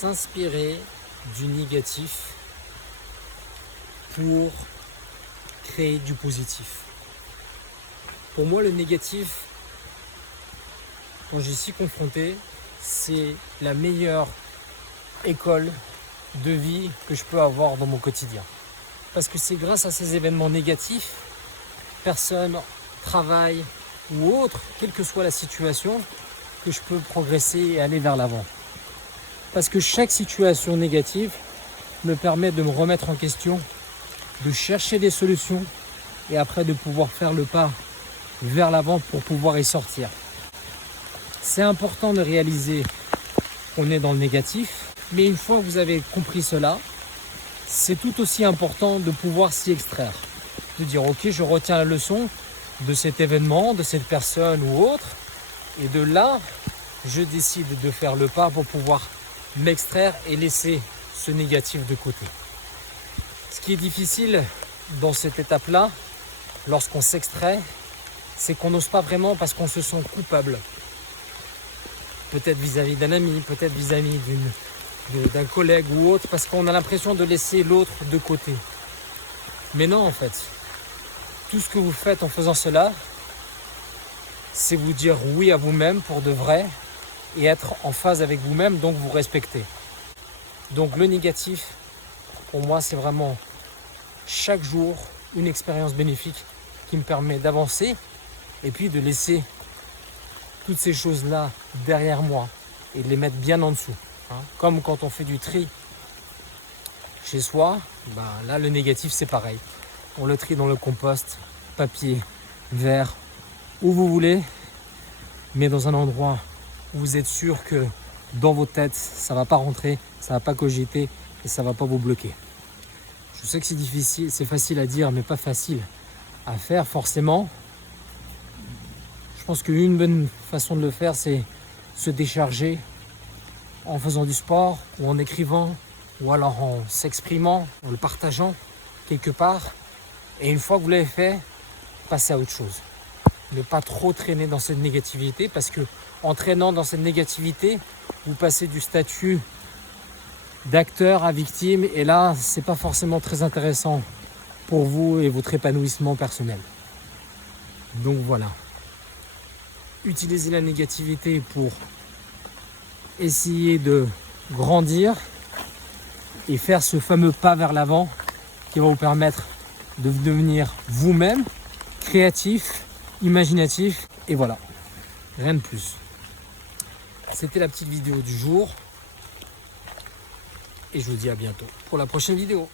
s'inspirer du négatif pour créer du positif. Pour moi, le négatif, quand j'y suis confronté, c'est la meilleure école de vie que je peux avoir dans mon quotidien. Parce que c'est grâce à ces événements négatifs, personne, travail ou autre, quelle que soit la situation, que je peux progresser et aller vers l'avant. Parce que chaque situation négative me permet de me remettre en question, de chercher des solutions et après de pouvoir faire le pas vers l'avant pour pouvoir y sortir. C'est important de réaliser qu'on est dans le négatif, mais une fois que vous avez compris cela, c'est tout aussi important de pouvoir s'y extraire. De dire ok, je retiens la leçon de cet événement, de cette personne ou autre, et de là, je décide de faire le pas pour pouvoir m'extraire et laisser ce négatif de côté. Ce qui est difficile dans cette étape-là, lorsqu'on s'extrait, c'est qu'on n'ose pas vraiment parce qu'on se sent coupable. Peut-être vis-à-vis d'un ami, peut-être vis-à-vis d'un collègue ou autre, parce qu'on a l'impression de laisser l'autre de côté. Mais non, en fait, tout ce que vous faites en faisant cela, c'est vous dire oui à vous-même pour de vrai et être en phase avec vous-même, donc vous respecter. Donc le négatif, pour moi, c'est vraiment chaque jour une expérience bénéfique qui me permet d'avancer et puis de laisser toutes ces choses-là derrière moi et de les mettre bien en dessous. Comme quand on fait du tri chez soi, là le négatif c'est pareil. On le trie dans le compost, papier, verre, où vous voulez, mais dans un endroit où vous êtes sûr que dans vos têtes, ça ne va pas rentrer, ça ne va pas cogiter et ça ne va pas vous bloquer. Je sais que c'est difficile, c'est facile à dire, mais pas facile à faire forcément. Je pense qu'une bonne façon de le faire, c'est se décharger en faisant du sport ou en écrivant ou alors en s'exprimant, en le partageant quelque part. Et une fois que vous l'avez fait, passez à autre chose. Ne pas trop traîner dans cette négativité parce que en traînant dans cette négativité, vous passez du statut d'acteur à victime et là, c'est pas forcément très intéressant pour vous et votre épanouissement personnel. Donc voilà. Utilisez la négativité pour essayer de grandir et faire ce fameux pas vers l'avant qui va vous permettre de devenir vous-même créatif, imaginatif et voilà, rien de plus. C'était la petite vidéo du jour et je vous dis à bientôt pour la prochaine vidéo.